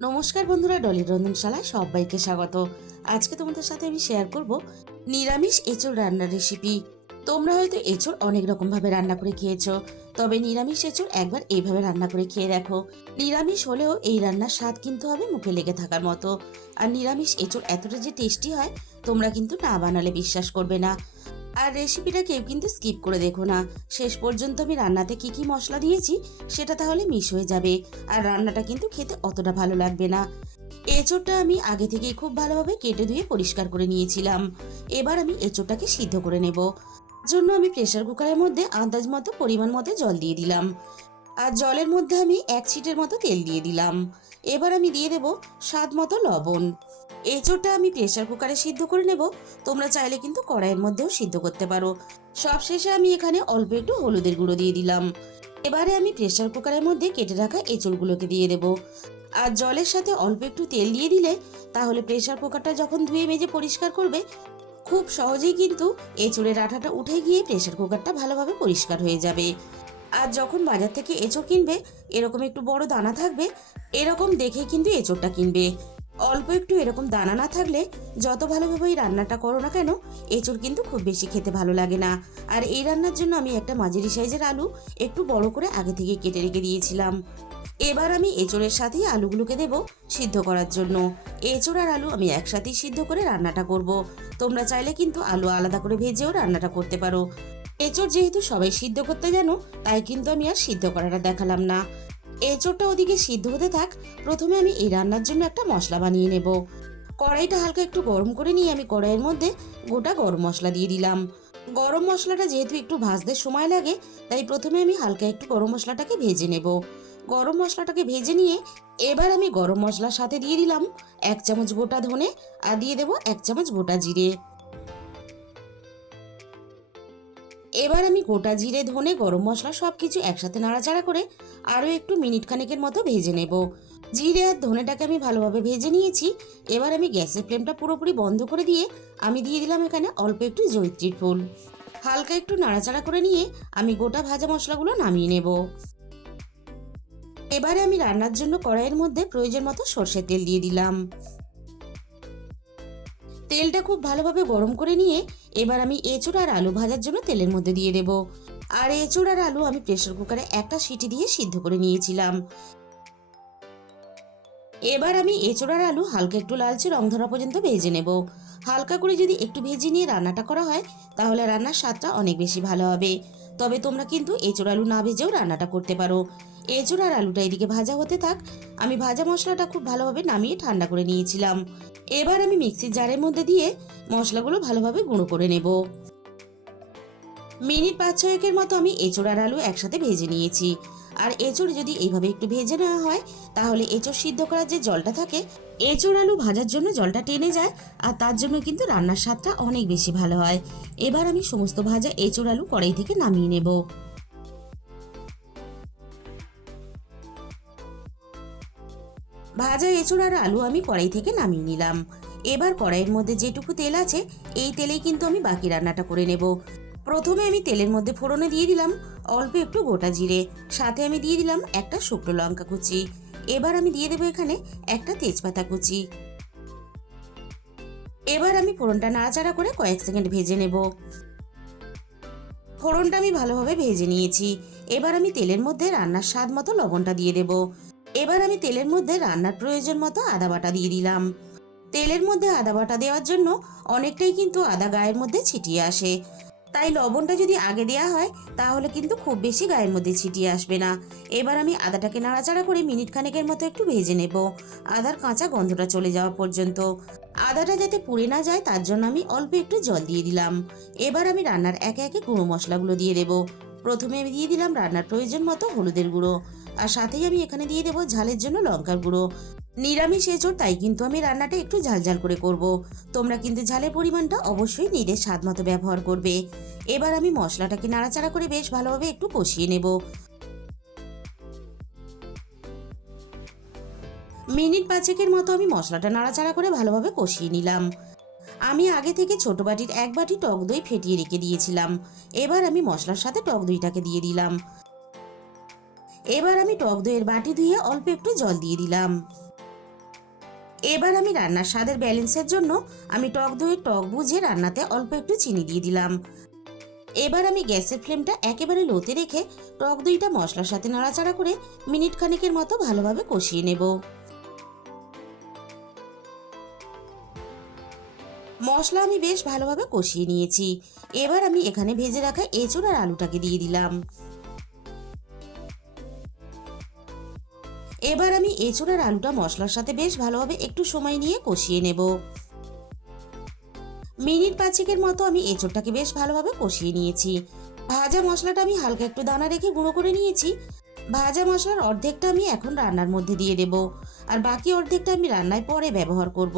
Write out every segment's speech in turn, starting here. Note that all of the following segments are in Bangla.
নমস্কার বন্ধুরা, ডলির রন্ধনশালায় সবাইকে স্বাগত। আজকে তোমাদের সাথে আমি শেয়ার করব নিরামিষ এঁচোড় রান্নার রেসিপি। তোমরা হয়তো এঁচোড় অনেক রকম ভাবে রান্না করে খেয়েছো, তবে নিরামিষ এঁচোড় একবার এইভাবে রান্না করে খেয়ে দেখো। নিরামিষ হলেও এই রান্নার স্বাদ কিন্তু হবে মুখে লেগে থাকার মতো। আর নিরামিষ এঁচোড় এতটা যে টেস্টি হয়, তোমরা কিন্তু না বানালে বিশ্বাস করবে না। আর রেসিপিটা কেউ কিন্তু স্কিপ করে দেখো না, শেষ পর্যন্ত আমি রান্নাতে কি কি মশলা দিয়েছি সেটা তাহলে মিস হয়ে যাবে, আর রান্নাটা কিন্তু খেতে অতটা ভালো লাগবে না। এঁচোড়টা আমি আগে থেকেই খুব ভালোভাবে কেটে ধুয়ে পরিষ্কার করে নিয়েছিলাম। এবার আমি এঁচোড়টাকে সিদ্ধ করে নেব। জন্য আমি প্রেসার কুকারের মধ্যে আন্দাজ মতো পরিমাণ মতো জল দিয়ে দিলাম, আর জলের মধ্যে আমি 1 ছিটের মতো তেল দিয়ে দিলাম। এবার আমি দিয়ে দেব স্বাদ মতো লবণ। এঁচোড়টা আমি প্রেসার কুকারে সিদ্ধ করে নেব, তোমরা চাইলে কিন্তু কড়াইয়ের মধ্যেও সিদ্ধ করতে পারো। সবশেষে আমি এখানে অল্প একটু হলুদের গুঁড়ো দিয়ে দিলাম। এবারে আমি প্রেসার কুকারের মধ্যে কেটে রাখা এঁচোড়গুলোকে দিয়ে দেব। আর জলের সাথে অল্প একটু তেল দিয়ে দিলে তাহলে প্রেসার কুকারটা যখন ধুয়ে মেজে পরিষ্কার করবে, খুব সহজেই কিন্তু এঁচোড়ের আঠাটা উঠে গিয়ে প্রেসার কুকারটা ভালোভাবে পরিষ্কার হয়ে যাবে। আর যখন বাজার থেকে এঁচোড় কিনবে, এরকম একটু বড় দানা থাকবে, এরকম দেখে কিন্তু এঁচোড়টা কিনবে। অল্প একটু এরকম দানা না থাকলে যত ভালোভাবেই রান্নাটা করো না কেন, এঁচোড় কিন্তু খুব বেশি খেতে ভালো লাগে না। আর এই রান্নার জন্য আমি একটা মাঝারি সাইজের আলু একটু বড় করে আগে থেকে কেটে রেখে দিয়েছিলাম। এবার আমি এঁচোড়ের সাথেই আলুগুলোকে দেব সিদ্ধ করার জন্য। এঁচোড় আর আলু আমি একসাথেই সিদ্ধ করে রান্নাটা করব। তোমরা চাইলে কিন্তু আলু আলাদা করে ভেজেও রান্নাটা করতে পারো। এঁচোড় যেহেতু সবাই সিদ্ধ করতে জানো, তাই কিন্তু আমি আর সিদ্ধ করাটা দেখালাম না। এঁচোড়টা ওদিকে সিদ্ধ হতে থাক, প্রথমে আমি এই রান্নার জন্য একটা মশলা বানিয়ে নেব। কড়াইটা হালকা একটু গরম করে নিয়ে আমি কড়াইয়ের মধ্যে গোটা গরম মশলা দিয়ে দিলাম। গরম মশলাটা যেহেতু একটু ভাজতে সময় লাগে, তাই প্রথমে আমি হালকা একটু গরম মশলাটাকে ভেজে নেব। গরম মশলাটাকে ভেজে নিয়ে এবার আমি গরম মশলার সাথে দিয়ে দিলাম 1 চামচ গোটা ধনে, আর দিয়ে দেবো 1 চামচ গোটা জিরে। এবার আমি গোটা জিরে, ধনে, গরম মশলা সবকিছু একসাথে নাড়াচাড়া করে আরও একটু মিনিট খানেকের মতো ভেজে নেব। জিরে আর ধনেটাকে আমি ভালোভাবে ভেজে নিয়েছি। এবার আমি গ্যাসের ফ্লেমটা পুরোপুরি বন্ধ করে দিয়ে আমি দিয়ে দিলাম এখানে অল্প একটু জয়িত্রীর ফুল। হালকা একটু নাড়াচাড়া করে নিয়ে আমি গোটা ভাজা মশলাগুলো নামিয়ে নেব। এবারে আমি রান্নার জন্য কড়াইয়ের মধ্যে প্রয়োজন মতো সর্ষের তেল দিয়ে দিলাম। তেলটা খুব ভালোভাবে গরম করে নিয়ে এবার আমি এঁচোড় আর আলু ভাজার জন্য তেলের মধ্যে দিয়ে দেব। আর এঁচোড় আর আলু আমি প্রেসার কুকারে একটা সিটি দিয়ে সিদ্ধ করে নিয়েছিলাম। এবার আমি এঁচোড় আর আলু হালকা একটু লালচে রং ধরা পর্যন্ত ভেজে নেব। হালকা করে যদি একটু ভেজে নিয়ে রান্নাটা করা হয়, তাহলে রান্নার স্বাদটা অনেক বেশি ভালো হবে। তবে তোমরা কিন্তু এঁচোড় আলু না ভেজেও রান্নাটা করতে পারো। এঁচোড় আর আলুটা এদিকে ভাজা হতে থাক, আমি ভাজা মশলাটা খুব ভালোভাবে নামিয়ে ঠান্ডা করে নিয়েছিলাম। এবার আমি মিক্সির জারের মধ্যে দিয়ে মশলাগুলো ভালোভাবে গুঁড়ো করে নেব। মিনিট 5-6 মতো আমি এঁচোড় আর আলু একসাথে ভেজে নিয়েছি। আর এঁচোড় যদি এইভাবে একটু ভেজে নেওয়া হয়, তাহলে এঁচোড় সিদ্ধ করার যে জলটা থাকে, এঁচোড় আলু ভাজার জন্য জলটা টেনে যায়, আর তার জন্য কিন্তু রান্নার স্বাদটা অনেক বেশি ভালো হয়। এবার আমি সমস্ত ভাজা এঁচোড় আলু কড়াই থেকে নামিয়ে নেব। ভাজা এঁচোড় আর আলু আমি কড়াই থেকে নামিয়ে নিলাম। এবার কড়াইয়ের মধ্যে যেটুকু তেল আছে, এই তেলেই কিন্তু আমি বাকি রান্নাটা করে নেব। প্রথমে আমি তেলের মধ্যে ফোড়নে দিয়ে দিলাম অল্প একটু গোটা জিরে, সাথে আমি দিয়ে দিলাম একটা শুকনো লঙ্কা কুচি। এবার আমি দিয়ে দেবো এখানে একটা তেজপাতা কুচি। এবার আমি ফোড়নটা নাড়াচাড়া করে কয়েক সেকেন্ড ভেজে নেব। ফোড়নটা আমি ভালোভাবে ভেজে নিয়েছি। এবার আমি তেলের মধ্যে রান্নার স্বাদ মতো লবণটা দিয়ে দেব। এবার আমি তেলের মধ্যে রান্নার প্রয়োজন মতো আদা বাটা দিয়ে দিলাম। তেলের মধ্যে আদা বাটা দেওয়ার জন্য অনেকটাই কিন্তু আদা গায়ের মধ্যে ছিটিয়ে আসে, তাই লবণটা যদি আগে দেওয়া হয় তাহলে কিন্তু খুব বেশি গায়ের মধ্যে ছিটিয়ে আসবে না। এবার আমি আদাটাকে নাড়াচাড়া করে মিনিট খানেকের মতো একটু ভেজে নেব, আদার কাঁচা গন্ধটা চলে যাওয়া পর্যন্ত। আদাটা যাতে পুড়ে না যায়, তার জন্য আমি অল্প একটু জল দিয়ে দিলাম। এবার আমি রান্নার একে একে গুঁড়ো মশলাগুলো দিয়ে দেব। প্রথমে আমি দিয়ে দিলাম রান্নার প্রয়োজন মতো হলুদের গুঁড়ো, আর সাথেই আমি এখানে দিয়ে দেবো ঝালের জন্য লঙ্কার গুঁড়ো। নিরামিষ এঁচোড়, তাই কিন্তু আমি রান্নাটা একটু ঝাল ঝাল করে করব। তোমরা কিন্তু ঝালের পরিমাণটা অবশ্যই নিজেদের স্বাদ মতো ব্যবহার করবে। এবার আমি মশলাটাকে নাড়াচাড়া করে বেশ ভালোভাবে একটু কষিয়ে নেব। মিনিট 5 মতো আমি মশলাটা নাড়াচাড়া করে ভালোভাবে কষিয়ে নিলাম। আমি আগে থেকে ছোট বাটির 1 বাটি টক দই ফেটিয়ে রেখে দিয়েছিলাম। এবার আমি মশলার সাথে টক দইটাকে দিয়ে দিলাম। এবার আমি টক দইয়ের বাটি ধুয়ে অল্প একটু জল দিয়ে দিলাম। এবার আমি রান্নার স্বাদের ব্যালেন্সের জন্য আমি টক দইয়ের টক বুঝে রান্নাতে অল্প একটু চিনি দিয়ে দিলাম। এবার আমি গ্যাসের ফ্লেমটা একেবারে লোতে রেখে টক দইটা মশলার সাথে নাড়াচাড়া করে মিনিট খানেকের মতো ভালোভাবে কষিয়ে নেব। মশলা আমি বেশ ভালোভাবে কষিয়ে নিয়েছি। এবার আমি এখানে ভেজে রাখা এঁচোড় আর আলুটাকে দিয়ে দিলাম। এবার আমি এঁচোড় আর আলুটা মশলার সাথে বেশ ভালোভাবে একটু সময় নিয়ে কষিয়ে নেব। মিনিট 5 মতো আমি এঁচোড়টাকে বেশ ভালোভাবে কষিয়ে নিয়েছি। ভাজা মশলাটা আমি হালকা একটু দানা রেখে গুঁড়ো করে নিয়েছি। ভাজা মশলার অর্ধেকটা আমি এখন রান্নার মধ্যে দিয়ে দেব, আর বাকি অর্ধেকটা আমি রান্নায় পরে ব্যবহার করব।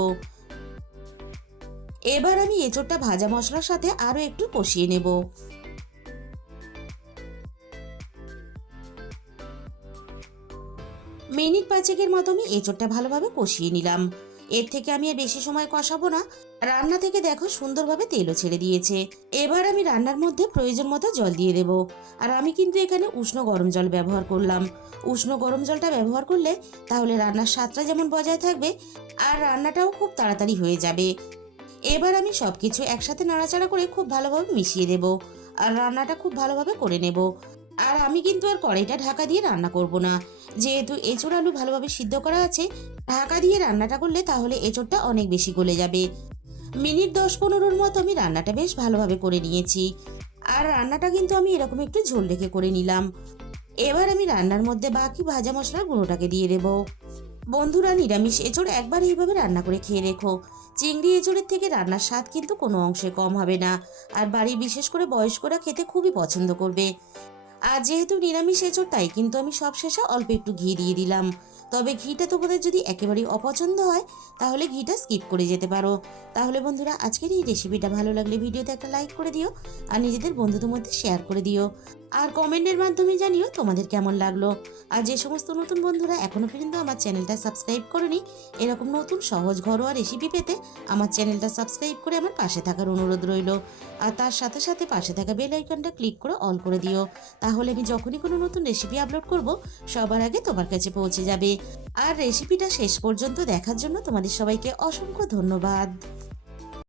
এবার আমি এঁচোড়টা ভাজা মশলার সাথে আরো একটু কষিয়ে নেব। মিনিট 5 মতো আমি এঁচোড়টা ভালোভাবে কষিয়ে নিলাম। এর থেকে আমি আর বেশি সময় কষাবো না। রান্না থেকে দেখো সুন্দরভাবে তেলও ছেড়ে দিয়েছে। এবার আমি রান্নার মধ্যে প্রয়োজন মতো জল দিয়ে দেব। আর আমি কিন্তু এখানে উষ্ণ গরম জল ব্যবহার করলাম। উষ্ণ গরম জলটা ব্যবহার করলে তাহলে রান্নার স্বাদটা যেমন বজায় থাকবে, আর রান্নাটাও খুব তাড়াতাড়ি হয়ে যাবে। এবার আমি সবকিছু একসাথে নাড়াচাড়া করে খুব ভালোভাবে মিশিয়ে দেব, আর রান্নাটা খুব ভালোভাবে করে নেব। আর আমি কিন্তু আর কড়াইটা ঢাকা দিয়ে রান্না করব না, যেহেতু এঁচোড় আলু ভালোভাবে সিদ্ধ করা আছে। ঢাকা দিয়ে রান্নাটা করলে তাহলে এঁচোড়টা অনেক বেশি গলে যাবে। মিনিট 10-15 মতো আমি রান্নাটা বেশ ভালোভাবে করে নিয়েছি। আর রান্নাটা কিন্তু আমি এরকম একটু ঝোল রেখে করে নিলাম। এবার আমি রান্নার মধ্যে বাকি ভাজা মশলার গুঁড়োটাকে দিয়ে দেব। বন্ধুরা, নিরামিষ এঁচোড় একবার এইভাবে রান্না করে খেয়ে রেখো। চিংড়ি এঁচোড়ের থেকে রান্নার স্বাদ কিন্তু কোনো অংশে কম হবে না, আর বাড়ির বিশেষ করে বয়স্করা খেতে খুবই পছন্দ করবে। আর যেহেতু নিরামিষ এঁচোড়, তাই কিন্তু আমি সবশেষে অল্প একটু ঘি দিয়ে দিলাম। তবে ঘিটা তোমাদের যদি একেবারেই অপছন্দ হয় তাহলে ঘিটা স্কিপ করে যেতে পারো। তাহলে বন্ধুরা, আজকের এই রেসিপিটা ভালো লাগলে ভিডিওতে একটা লাইক করে দিও, আর নিজেদের বন্ধুদের মধ্যে শেয়ার করে দিও, আর কমেন্টের মাধ্যমে জানিও তোমাদের কেমন লাগলো। আর যে সমস্ত নতুন বন্ধুরা এখনো পর্যন্ত আমার চ্যানেলটা সাবস্ক্রাইব করনি, এরকম নতুন সহজ ঘরোয়া রেসিপি পেতে আমার চ্যানেলটা সাবস্ক্রাইব করে আমার পাশে থাকার অনুরোধ রইল। আর তার সাথে সাথে পাশে থাকা বেল আইকনটা ক্লিক করে অল করে দিও, তাহলে আমি যখনই কোনো নতুন রেসিপি আপলোড করব সবার আগে তোমার কাছে পৌঁছে যাবে। আর রেসিপিটা শেষ পর্যন্ত দেখার জন্য তোমাদের সবাইকে অসংখ্য ধন্যবাদ।